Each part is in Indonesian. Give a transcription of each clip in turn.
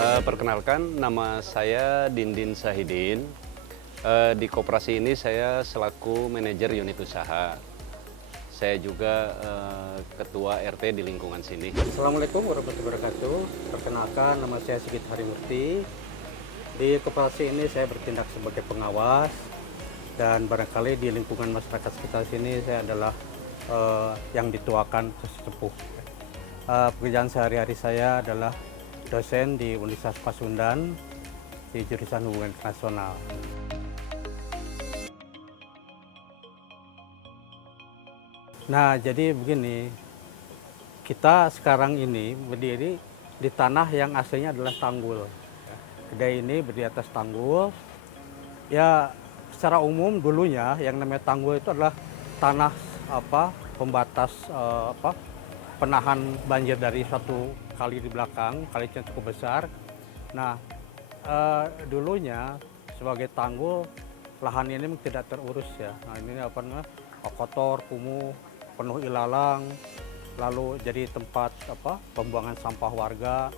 Perkenalkan, nama saya Dindin Sahidin. Di koperasi ini saya selaku manajer unit usaha. Saya juga ketua RT di lingkungan sini. Assalamualaikum warahmatullahi wabarakatuh. Perkenalkan, nama saya Sigit Harimurti. Di koperasi ini saya bertindak sebagai pengawas, dan barangkali di lingkungan masyarakat sekitar sini saya adalah yang dituakan sesepuh. Pekerjaan sehari-hari saya adalah dosen di Universitas Pasundan di jurusan Hubungan Internasional. Nah, jadi begini, kita sekarang ini berdiri di tanah yang aslinya adalah tanggul. Kedai ini berdiri atas tanggul. Ya, secara umum dulunya yang namanya tanggul itu adalah tanah pembatas penahan banjir dari satu kali di belakang, kali yang cukup besar. Nah, dulunya sebagai tanggul lahan ini tidak terurus ya. Nah, ini kotor, kumuh, penuh ilalang, lalu jadi tempat pembuangan sampah warga.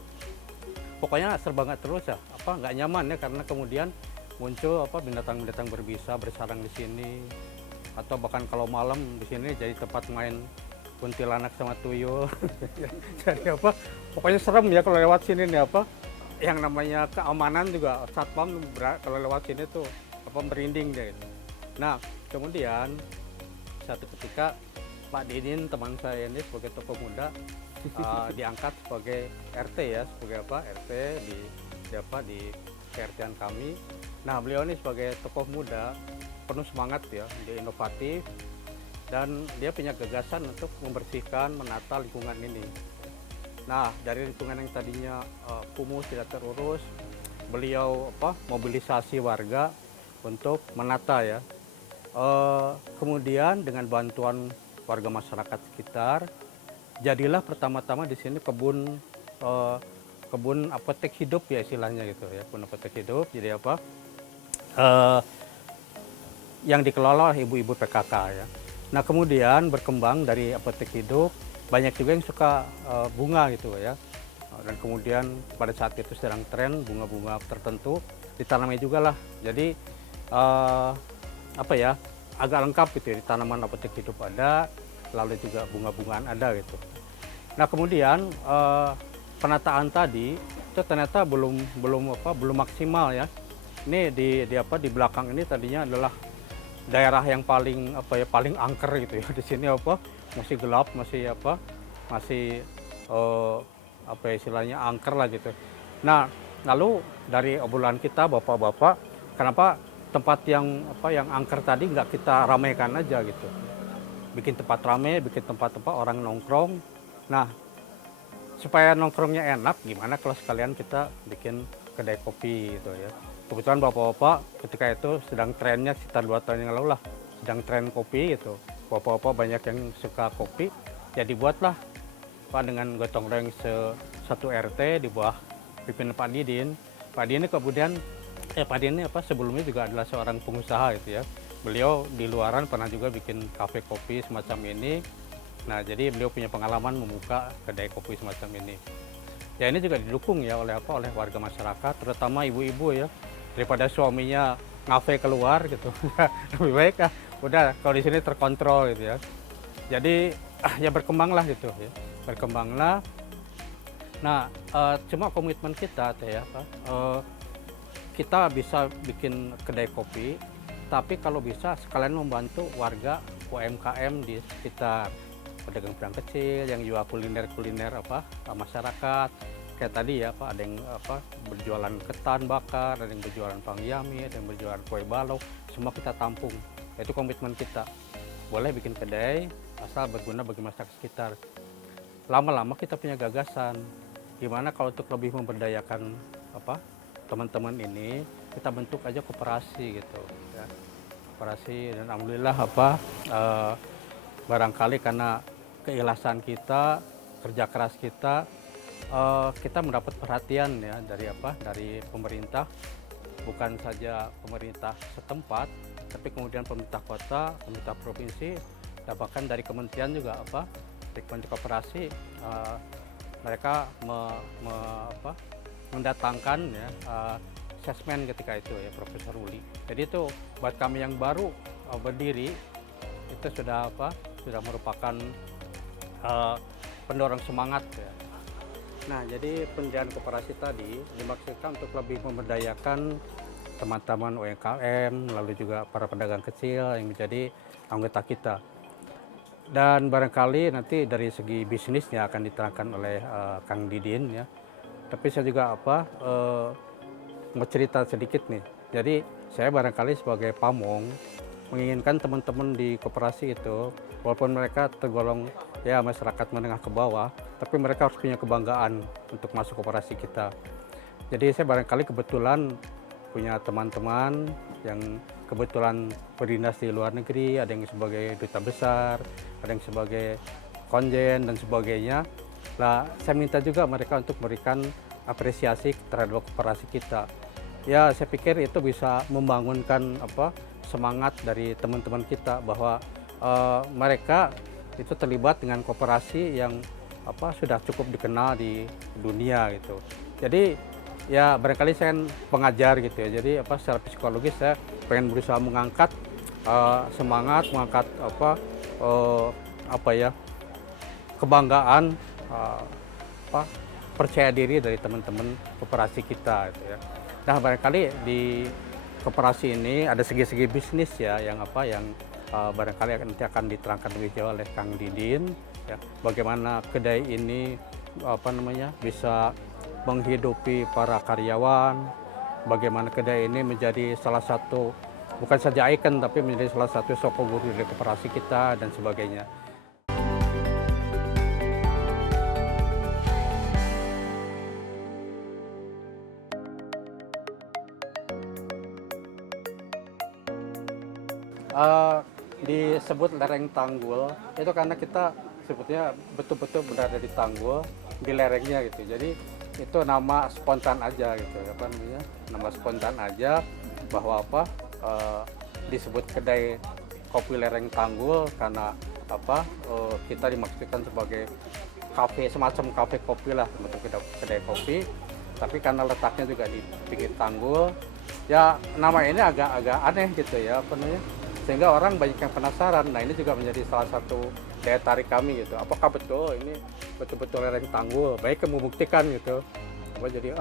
Pokoknya serba nggak terus ya, nggak nyaman ya, karena kemudian muncul binatang-binatang berbisa bersarang di sini, atau bahkan kalau malam di sini jadi tempat main kuntilanak sama tuyul. Jadi pokoknya serem ya kalau lewat sini nih, yang namanya keamanan juga satpam kalau lewat sini tuh merinding deh. Nah, kemudian satu ketika Pak Didin, teman saya ini sebagai tokoh muda, diangkat sebagai RT ya, sebagai RT di KRT-an kami. Nah, beliau ini sebagai tokoh muda penuh semangat ya, dia inovatif, dan dia punya gagasan untuk membersihkan, menata lingkungan ini. Nah, dari lingkungan yang tadinya kumuh, tidak terurus, beliau mobilisasi warga untuk menata ya. Kemudian dengan bantuan warga masyarakat sekitar, jadilah pertama-tama di sini kebun apotek hidup ya istilahnya gitu ya, kebun apotek hidup. Jadi yang dikelola oleh ibu-ibu PKK ya. Nah, kemudian berkembang dari apotek hidup, banyak juga yang suka bunga gitu ya. Dan kemudian pada saat itu sedang tren bunga-bunga tertentu, ditanamnya juga lah. Jadi agak lengkap gitu ya, di tanaman apotek hidup ada, lalu juga bunga-bungaan ada gitu. Nah, kemudian penataan tadi itu ternyata belum maksimal ya. Ini di belakang ini tadinya adalah daerah yang paling angker gitu ya. Di sini masih gelap, masih istilahnya angker lah gitu. Nah, lalu dari obrolan kita bapak-bapak, kenapa tempat yang angker tadi nggak kita ramaikan aja gitu, bikin tempat ramai, bikin tempat orang nongkrong. Nah, supaya nongkrongnya enak, gimana kalau sekalian kita bikin kedai kopi gitu ya. Kebetulan bapak-bapak ketika itu sedang trennya sekitar 2 tahun yang lalu lah, sedang tren kopi gitu. Bapak-bapak banyak yang suka kopi, jadi buatlah dengan gotong royong satu RT di bawah pimpinan Pak Didin. Pak Didin kemudian Pak Didin sebelumnya juga adalah seorang pengusaha gitu ya. Beliau di luaran pernah juga bikin kafe kopi semacam ini. Nah, jadi beliau punya pengalaman membuka kedai kopi semacam ini. Ya, ini juga didukung ya oleh warga masyarakat, terutama ibu-ibu ya. Daripada suaminya ngafe keluar gitu, lebih baik udah kalau di sini terkontrol gitu ya. Jadi ya berkembanglah gitu ya, berkembanglah. Nah, cuma komitmen kita tuh ya, kita bisa bikin kedai kopi, tapi kalau bisa sekalian membantu warga UMKM di sekitar, pedagang-pedagang kecil yang jual kuliner masyarakat. Kayak tadi ya ada yang berjualan ketan bakar, ada yang berjualan pangyami, ada yang berjualan kue balok, semua kita tampung. Itu komitmen kita. Boleh bikin kedai asal berguna bagi masyarakat sekitar. Lama-lama kita punya gagasan, gimana kalau untuk lebih memberdayakan teman-teman ini, kita bentuk aja koperasi gitu ya. Koperasi, dan alhamdulillah barangkali karena keikhlasan kita, kerja keras kita, kita mendapat perhatian ya dari pemerintah, bukan saja pemerintah setempat, tapi kemudian pemerintah kota, pemerintah provinsi, dan bahkan dari kementerian juga di Kementerian Koperasi, mereka mendatangkan ya sesmen ketika itu ya Profesor Uli. Jadi itu buat kami yang baru berdiri itu sudah merupakan pendorong semangat ya. Nah, jadi pendirian koperasi tadi dimaksudkan untuk lebih memberdayakan teman-teman UMKM, lalu juga para pedagang kecil yang menjadi anggota kita. Dan barangkali nanti dari segi bisnisnya akan diterangkan oleh Kang Didin ya. Tapi saya juga mau cerita sedikit nih. Jadi saya barangkali sebagai pamong menginginkan teman-teman di koperasi itu, walaupun mereka tergolong ya masyarakat menengah ke bawah, tapi mereka harus punya kebanggaan untuk masuk koperasi kita. Jadi saya barangkali kebetulan punya teman-teman yang kebetulan berdinas di luar negeri, ada yang sebagai duta besar, ada yang sebagai konjen dan sebagainya. Nah, saya minta juga mereka untuk memberikan apresiasi terhadap koperasi kita. Ya, saya pikir itu bisa membangunkan semangat dari teman-teman kita bahwa mereka itu terlibat dengan koperasi yang sudah cukup dikenal di dunia gitu. Jadi ya barangkali saya pengajar gitu ya. Jadi secara psikologis saya pengen berusaha mengangkat semangat, mengangkat kebanggaan, percaya diri dari teman-teman koperasi kita gitu ya. Nah, barangkali di koperasi ini ada segi-segi bisnis ya yang barangkali nanti akan diterangkan lebih jauh oleh Kang Didin ya, bagaimana kedai ini bisa menghidupi para karyawan, bagaimana kedai ini menjadi salah satu bukan saja ikon tapi menjadi salah satu soko guru dari koperasi kita dan sebagainya. Disebut lereng Tanggul itu karena kita sebetulnya betul-betul berada di Tanggul, di lerengnya gitu. Jadi itu nama spontan aja gitu, nama spontan aja bahwa disebut kedai kopi lereng Tanggul karena kita dimaksudkan sebagai kafe, semacam kafe kopi lah, bentuk kedai kopi, tapi karena letaknya juga di pinggir Tanggul ya nama ini agak aneh gitu ya sehingga orang banyak yang penasaran. Nah, ini juga menjadi salah satu daya tarik kami gitu. Apakah betul ini betul-betul lereng Tanggul? Baik membuktikan gitu. Jadi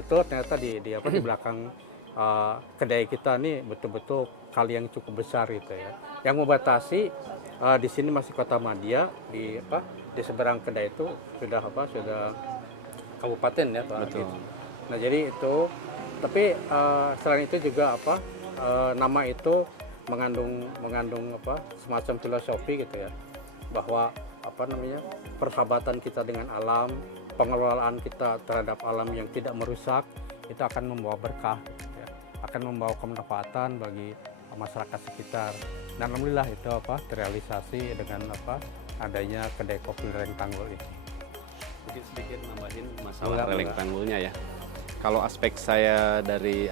betul ternyata di belakang kedai kita nih betul-betul kali yang cukup besar gitu ya. Yang membatasi di sini masih Kota Madia, di seberang kedai itu sudah kabupaten ya Pak. Betul. Nah, jadi itu tapi selain itu juga nama itu mengandung semacam filosofi gitu ya, bahwa persahabatan kita dengan alam, pengelolaan kita terhadap alam yang tidak merusak itu akan membawa berkah ya, akan membawa kemanfaatan bagi masyarakat sekitar. Dan alhamdulillah itu terrealisasi dengan adanya kedai kopi lereng Tanggul ini. Mungkin sedikit nambahin masalah lereng Tanggulnya ya. Kalau aspek saya dari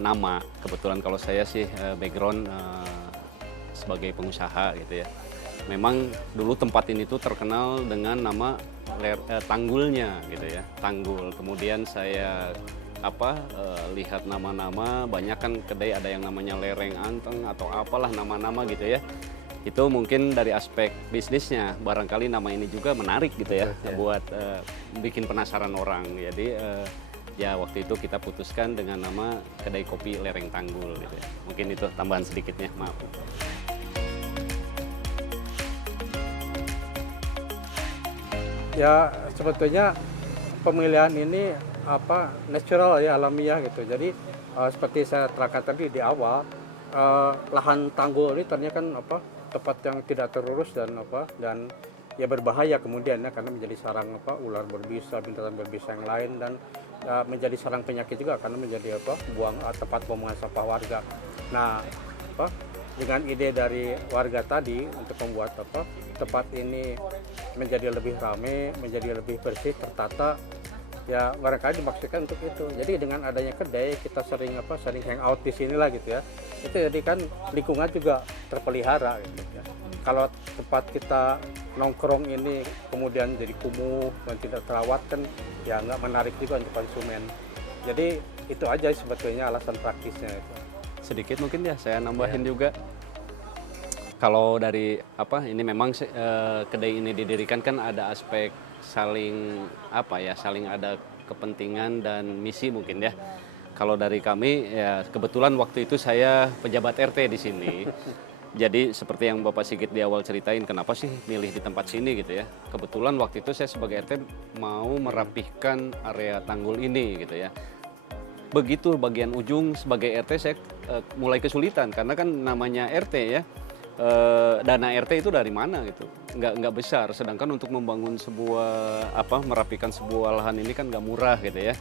nama, kebetulan kalau saya sih background sebagai pengusaha gitu ya. Memang dulu tempat ini tuh terkenal dengan nama Tanggulnya gitu ya, Tanggul. Kemudian saya lihat nama-nama, banyak kan kedai ada yang namanya Lereng Anteng atau apalah nama-nama gitu ya. Itu mungkin dari aspek bisnisnya barangkali nama ini juga menarik gitu ya, buat bikin penasaran orang. Jadi ya waktu itu kita putuskan dengan nama kedai kopi Lereng Tanggul gitu ya. Mungkin itu tambahan sedikitnya, maaf. Ya sebetulnya pemilihan ini natural ya, alamiah gitu. Jadi seperti saya terangkan tadi di awal, lahan Tanggul ini ternyata kan tempat yang tidak terurus dan ya berbahaya kemudian ya, karena menjadi sarang ular berbisa, binatang berbisa yang lain, dan menjadi sarang penyakit juga karena menjadi tempat pembuangan sampah warga. Nah, dengan ide dari warga tadi untuk membuat tempat ini menjadi lebih ramai, menjadi lebih bersih, tertata, ya barangkali dimaksudkan untuk itu. Jadi dengan adanya kedai kita sering hangout di sini lah gitu ya. Itu jadi kan lingkungan juga terpelihara gitu ya. Kalau tempat kita nongkrong ini kemudian jadi kumuh dan tidak terawat kan ya nggak menarik juga untuk konsumen. Jadi itu aja sebetulnya alasan praktisnya itu. Sedikit mungkin ya saya nambahin juga. Kalau dari ini memang kedai ini didirikan kan ada aspek saling saling ada kepentingan dan misi mungkin ya. Kalau dari kami ya kebetulan waktu itu saya pejabat RT di sini. Jadi seperti yang Bapak Sigit di awal ceritain, kenapa sih milih di tempat sini gitu ya. Kebetulan waktu itu saya sebagai RT mau merapihkan area tanggul ini gitu ya. Begitu bagian ujung sebagai RT saya mulai kesulitan karena kan namanya RT ya. Dana RT itu dari mana gitu, nggak besar. Sedangkan untuk membangun sebuah merapikan sebuah lahan ini kan nggak murah gitu ya.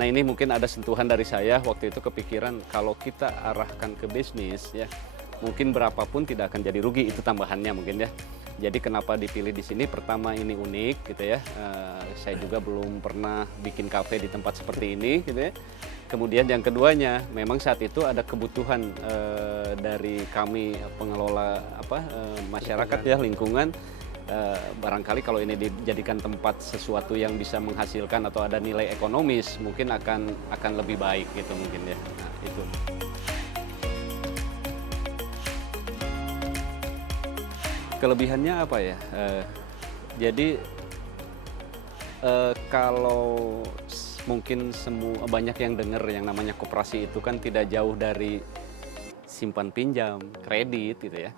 Nah ini mungkin ada sentuhan dari saya waktu itu kepikiran kalau kita arahkan ke bisnis ya. Mungkin berapapun tidak akan jadi rugi, itu tambahannya mungkin ya. Jadi kenapa dipilih di sini? Pertama ini unik gitu ya. Saya juga belum pernah bikin kafe di tempat seperti ini gitu ya. Kemudian yang keduanya, memang saat itu ada kebutuhan dari kami pengelola masyarakat ya lingkungan. Barangkali kalau ini dijadikan tempat sesuatu yang bisa menghasilkan atau ada nilai ekonomis, mungkin akan lebih baik gitu mungkin ya. Nah, itu. Kelebihannya apa ya? Jadi kalau mungkin banyak yang dengar yang namanya koperasi itu kan tidak jauh dari simpan pinjam, kredit gitu ya.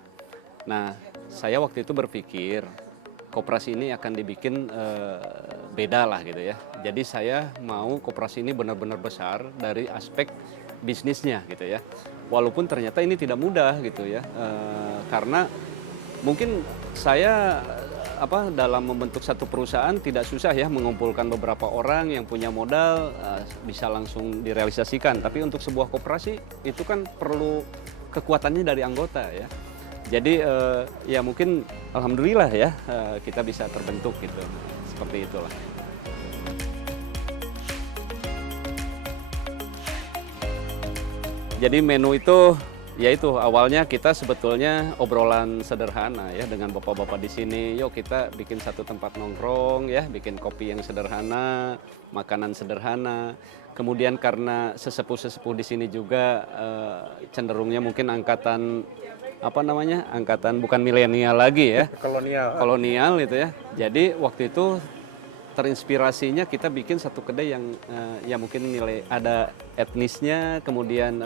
Nah, saya waktu itu berpikir koperasi ini akan dibikin beda lah gitu ya. Jadi saya mau koperasi ini benar-benar besar dari aspek bisnisnya gitu ya. Walaupun ternyata ini tidak mudah gitu ya, karena mungkin saya dalam membentuk satu perusahaan tidak susah ya mengumpulkan beberapa orang yang punya modal bisa langsung direalisasikan. Tapi untuk sebuah koperasi itu kan perlu kekuatannya dari anggota ya. Jadi ya mungkin alhamdulillah ya kita bisa terbentuk gitu. Seperti itulah. Jadi menu itu yaitu awalnya kita sebetulnya obrolan sederhana ya dengan bapak-bapak di sini. Yuk kita bikin satu tempat nongkrong ya, bikin kopi yang sederhana, makanan sederhana. Kemudian karena sesepuh-sesepuh di sini juga cenderungnya mungkin angkatan angkatan bukan milenial lagi ya, kolonial gitu ya. Jadi waktu itu terinspirasinya kita bikin satu kedai yang ya mungkin nilai ada etnisnya, kemudian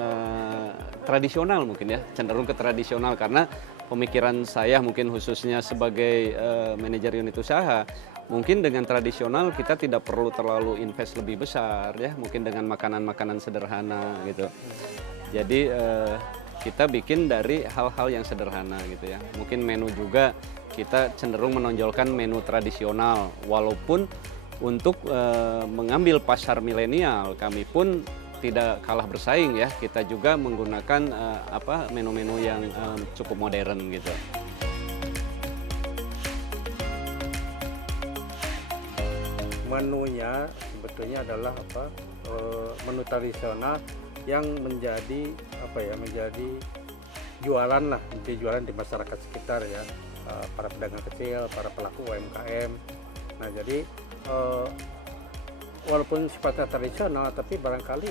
tradisional mungkin ya, cenderung ke tradisional karena pemikiran saya mungkin khususnya sebagai manajer unit usaha, mungkin dengan tradisional kita tidak perlu terlalu invest lebih besar ya, mungkin dengan makanan-makanan sederhana gitu. Jadi kita bikin dari hal-hal yang sederhana gitu ya. Mungkin menu juga kita cenderung menonjolkan menu tradisional, walaupun untuk mengambil pasar milenial kami pun tidak kalah bersaing ya. Kita juga menggunakan menu-menu yang cukup modern gitu. Menunya sebetulnya adalah menu tradisional yang menjadi menjadi jualan lah, menjadi jualan di masyarakat sekitar ya. Para pedagang kecil, para pelaku UMKM. Nah jadi walaupun sifatnya tradisional, tapi barangkali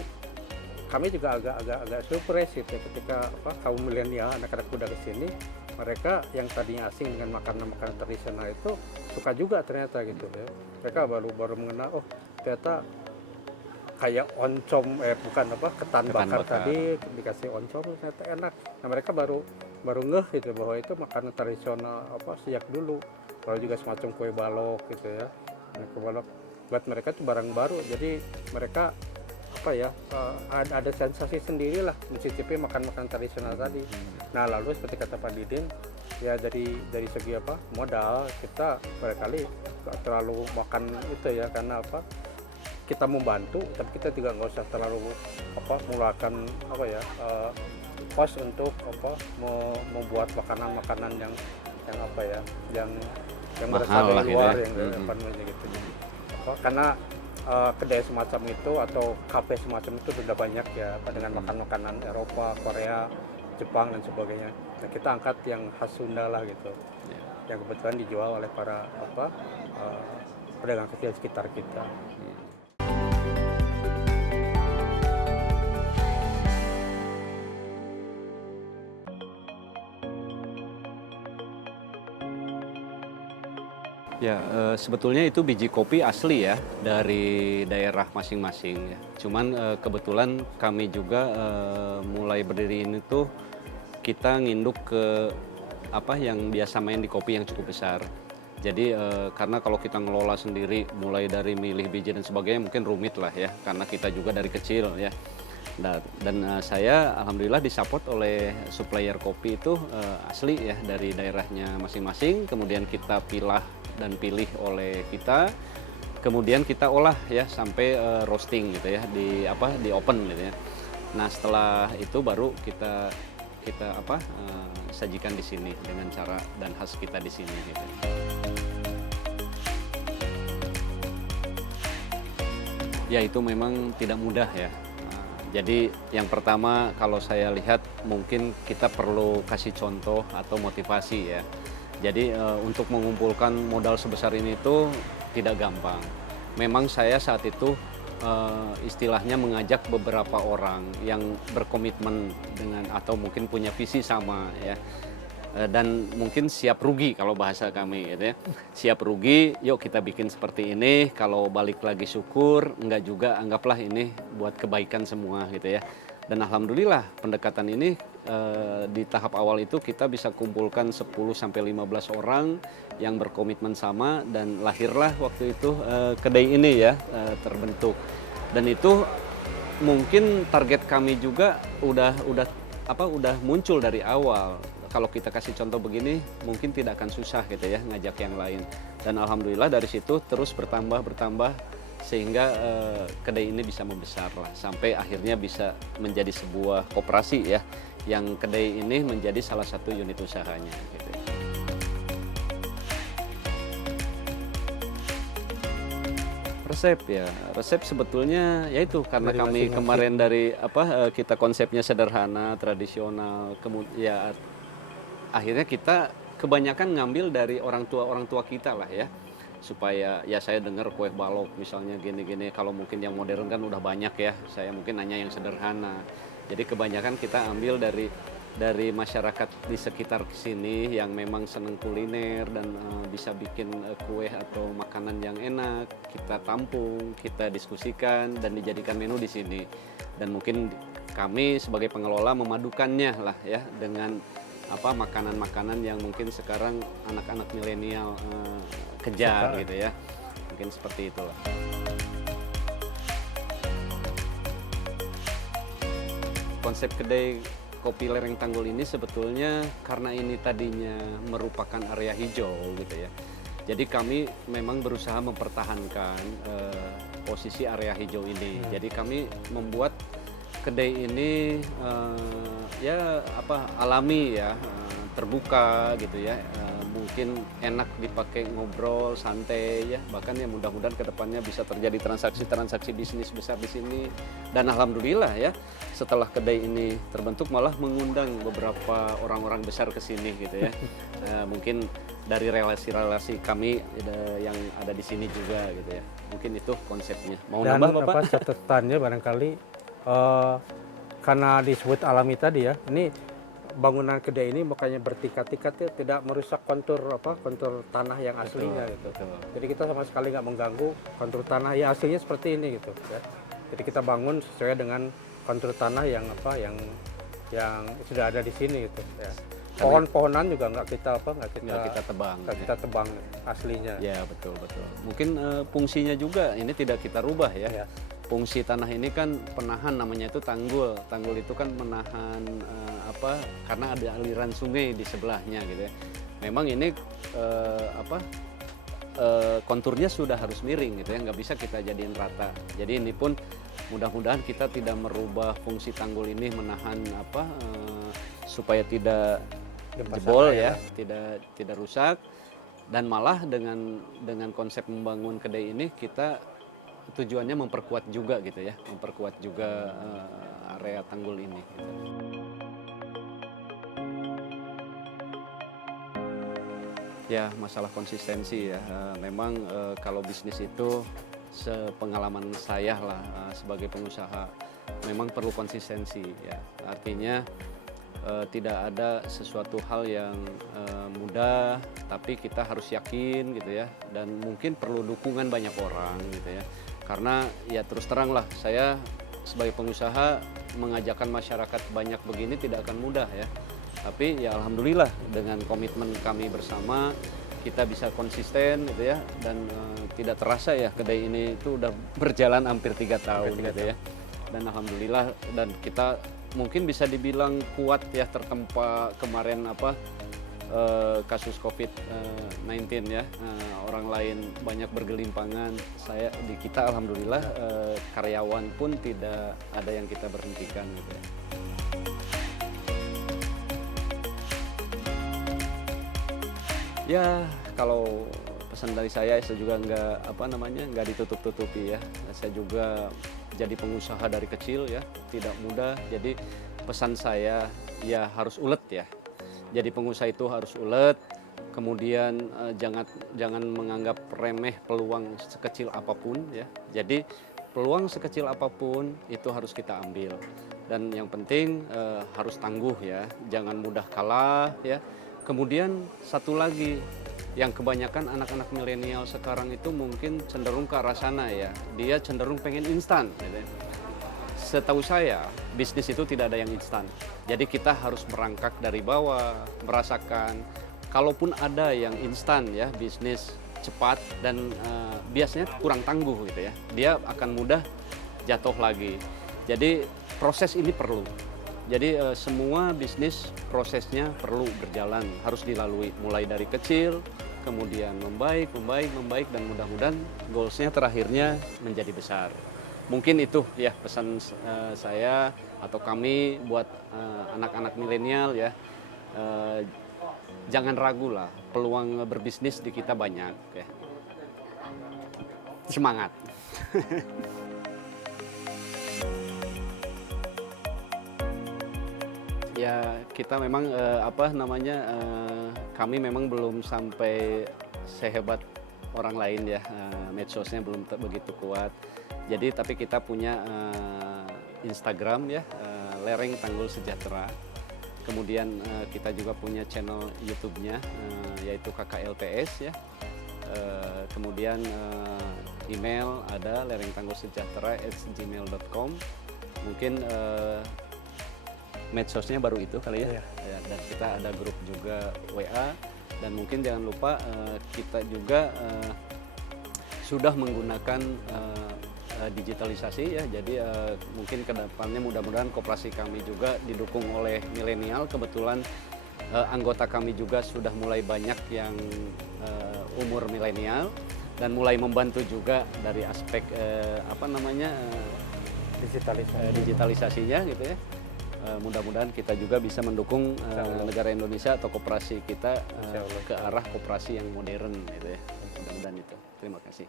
kami juga agak surprise gitu ya, ketika kaum milenial, anak-anak muda kesini, mereka yang tadinya asing dengan makanan-makanan tradisional itu suka juga ternyata gitu ya. Mereka baru mengenal, oh ternyata kayak oncom, ketan bakar tadi dikasih oncom ternyata enak. Nah mereka baru ngeh gitu bahwa itu makanan tradisional sejak dulu. Kalau juga semacam kue balok gitu ya. Nah, kue balok buat mereka itu barang baru. Jadi mereka ada sensasi sendiri lah mencicipi makan tradisional tadi. Nah lalu seperti kata Pak Didin ya dari segi modal kita barangkali terlalu makan itu ya, karena kita membantu tapi kita juga nggak usah terlalu mengeluarkan kos untuk membuat makanan yang berasal dari luar yang gitu. Karena kedai semacam itu atau kafe semacam itu sudah banyak ya dengan makan makanan Eropa, Korea, Jepang dan sebagainya. Nah, kita angkat yang khas Sunda lah gitu, Ya. yang kebetulan dijual oleh para eh, pedagang kecil sekitar kita. Ya, sebetulnya itu biji kopi asli ya dari daerah masing-masing ya. Cuman kebetulan kami juga mulai berdiri ini tuh kita nginduk ke apa yang biasa main di kopi yang cukup besar. Jadi karena kalau kita ngelola sendiri mulai dari milih biji dan sebagainya mungkin rumit lah ya karena kita juga dari kecil ya. Dan saya alhamdulillah disupport oleh supplier kopi itu asli ya dari daerahnya masing-masing. Kemudian kita pilah dan pilih oleh kita. Kemudian kita olah ya sampai roasting gitu ya di open gitu ya. Nah setelah itu baru kita sajikan di sini dengan cara dan khas kita di sini gitu. Ya itu memang tidak mudah ya. Jadi yang pertama kalau saya lihat mungkin kita perlu kasih contoh atau motivasi ya. Jadi untuk mengumpulkan modal sebesar ini itu tidak gampang. Memang saya saat itu istilahnya mengajak beberapa orang yang berkomitmen dengan atau mungkin punya visi sama ya. Dan mungkin siap rugi kalau bahasa kami gitu ya. Siap rugi, yuk kita bikin seperti ini, kalau balik lagi syukur, enggak juga anggaplah ini buat kebaikan semua gitu ya. Dan alhamdulillah pendekatan ini di tahap awal itu kita bisa kumpulkan 10-15 orang yang berkomitmen sama dan lahirlah waktu itu kedai ini ya terbentuk. Dan itu mungkin target kami juga udah muncul dari awal. Kalau kita kasih contoh begini mungkin tidak akan susah gitu ya ngajak yang lain. Dan alhamdulillah dari situ terus bertambah sehingga kedai ini bisa membesar lah sampai akhirnya bisa menjadi sebuah koperasi ya yang kedai ini menjadi salah satu unit usahanya gitu. Resep sebetulnya yaitu karena Dari kami masing-masing. kemarin dari kita konsepnya sederhana tradisional kemudian akhirnya kita kebanyakan ngambil dari orang tua kita lah ya supaya ya saya dengar kue balok misalnya gini-gini kalau mungkin yang modern kan udah banyak ya saya mungkin nanya yang sederhana jadi kebanyakan kita ambil dari masyarakat di sekitar sini yang memang senang kuliner dan bisa bikin kue atau makanan yang enak kita tampung kita diskusikan dan dijadikan menu di sini dan mungkin kami sebagai pengelola memadukannya lah ya dengan makanan-makanan yang mungkin sekarang anak-anak milenial kejar gitu ya mungkin seperti itulah. Konsep kedai kopi lereng Tanggul ini sebetulnya karena ini tadinya merupakan area hijau gitu ya jadi kami memang berusaha mempertahankan posisi area hijau ini jadi kami membuat kedai ini alami ya terbuka gitu ya mungkin enak dipakai ngobrol santai ya bahkan ya mudah-mudahan kedepannya bisa terjadi transaksi bisnis besar di sini dan alhamdulillah ya setelah kedai ini terbentuk malah mengundang beberapa orang-orang besar ke sini gitu ya mungkin dari relasi-relasi kami yang ada di sini juga gitu ya mungkin itu konsepnya mau Dan nambah Bapak? catatannya barangkali karena disebut alami tadi ya, ini bangunan kedai ini makanya bertingkat-tingkat ya, tidak merusak kontur tanah yang aslinya gitu. Betul. Jadi kita sama sekali nggak mengganggu kontur tanah yang aslinya seperti ini gitu ya. Jadi kita bangun sesuai dengan kontur tanah yang sudah ada di sini gitu ya. Pohon-pohonan juga nggak kita tebang aslinya. Ya betul. Mungkin fungsinya juga ini tidak kita rubah ya. Fungsi tanah ini kan penahan namanya itu tanggul. Tanggul itu kan menahan karena ada aliran sungai di sebelahnya gitu ya. Memang ini konturnya sudah harus miring gitu ya, nggak bisa kita jadiin rata. Jadi ini pun mudah-mudahan kita tidak merubah fungsi tanggul ini menahan supaya tidak jebol ya, tidak rusak dan malah dengan konsep membangun kedai ini kita tujuannya memperkuat juga gitu ya, area tanggul ini. Gitu. Ya, masalah konsistensi ya. Memang kalau bisnis itu sepengalaman saya lah sebagai pengusaha memang perlu konsistensi ya. Artinya tidak ada sesuatu hal yang mudah, tapi kita harus yakin gitu ya. Dan mungkin perlu dukungan banyak orang gitu ya. Karena ya terus terang lah, saya sebagai pengusaha mengajarkan masyarakat banyak begini tidak akan mudah ya. Tapi ya alhamdulillah dengan komitmen kami bersama kita bisa konsisten gitu ya, dan tidak terasa ya kedai ini itu udah berjalan hampir 3 tahun gitu ya. Dan alhamdulillah, dan kita mungkin bisa dibilang kuat ya tertempa kemarin kasus COVID-19 ya. Orang lain banyak bergelimpangan, di kita alhamdulillah karyawan pun tidak ada yang kita berhentikan gitu ya. Ya, kalau pesan dari saya juga nggak ditutup-tutupi ya. Saya juga jadi pengusaha dari kecil ya, tidak mudah. Jadi pesan saya ya harus ulet ya. Jadi pengusaha itu harus ulet. Kemudian jangan menganggap remeh peluang sekecil apapun ya. Jadi peluang sekecil apapun itu harus kita ambil. Dan yang penting harus tangguh ya, jangan mudah kalah ya. Kemudian satu lagi, yang kebanyakan anak-anak milenial sekarang itu mungkin cenderung ke arah sana ya. Dia cenderung pengen instan gitu ya. Setahu saya, bisnis itu tidak ada yang instan. Jadi kita harus merangkak dari bawah, merasakan. Kalaupun ada yang instan ya, bisnis cepat dan biasanya kurang tangguh gitu ya. Dia akan mudah jatuh lagi. Jadi proses ini perlu. Jadi semua bisnis prosesnya perlu berjalan, harus dilalui mulai dari kecil, kemudian membaik dan mudah-mudahan goalsnya terakhirnya menjadi besar. Mungkin itu ya pesan saya atau kami buat anak-anak milenial ya, jangan ragu lah, peluang berbisnis di kita banyak ya. Semangat. Ya kita memang kami memang belum sampai sehebat orang lain ya, medsosnya belum begitu kuat. Jadi tapi kita punya Instagram ya, Lereng Tanggul Sejahtera. Kemudian kita juga punya channel YouTube-nya yaitu KKLTS ya. Kemudian email ada lerengtanggulsejahtera@gmail.com. Mungkin medsosnya baru itu kali ya. Ya, dan kita ada grup juga WA, dan mungkin jangan lupa kita juga sudah menggunakan digitalisasi ya. Jadi mungkin kedepannya mudah-mudahan koperasi kami juga didukung oleh milenial. Kebetulan anggota kami juga sudah mulai banyak yang umur milenial dan mulai membantu juga dari aspek digitalisasinya gitu ya. Mudah-mudahan kita juga bisa mendukung negara Indonesia atau koperasi kita ke arah koperasi yang modern gitu ya. Mudah-mudahan itu. Terima kasih.